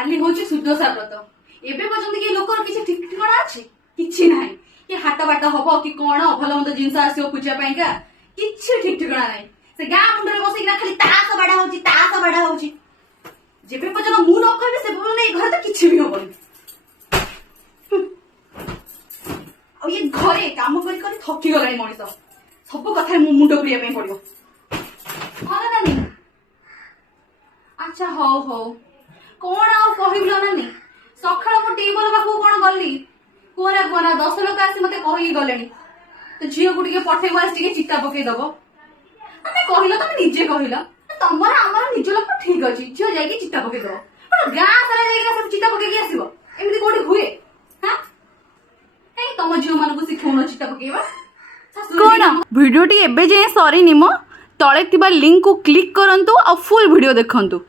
काली होची सुदशा व्रत एबे पर्यंत कि लोकर किछि ठीक ठिकाना अछि किछि नाही कि हाट बाट हबो कि कोन भल मंद जिंस आसीओ पूजा पाइका किछि ठीक ठिकाना नाही से गां मुंडरे बसिक ना खाली तास बाडा होची जेबे पर्यंत मु न कहबे से बोल नै घर त किछि भी होबनी आ ये घरे काम करी करी थकी गलाय मनिस सब कथा मु मुंड पुरिया पे पड़ियो हां नानी अच्छा हो कौन आउ कहबिलो नानी सखा मु टेबल पाखु कौन गली कोरा कोरा 10 लोक आसी मते कहि गलेनी तो झियो गुडी के पठे वास टिके चित्ता पके दबो अने कहिलो तमे निजे कहिलो तमरा हमर निज लोक ठीक अछि झियो जाई के चित्ता पके दबो पण गां सारा जाई के सब चित्ता पके के आसीबो एमिति कोडी हुए हां ए तम झियो मान को सिखौनो चित्ता पकेबा कोन वीडियो टी एबे जे सरी निमो तळे तिबा लिंक को क्लिक करंतु आ फुल वीडियो देखंतु।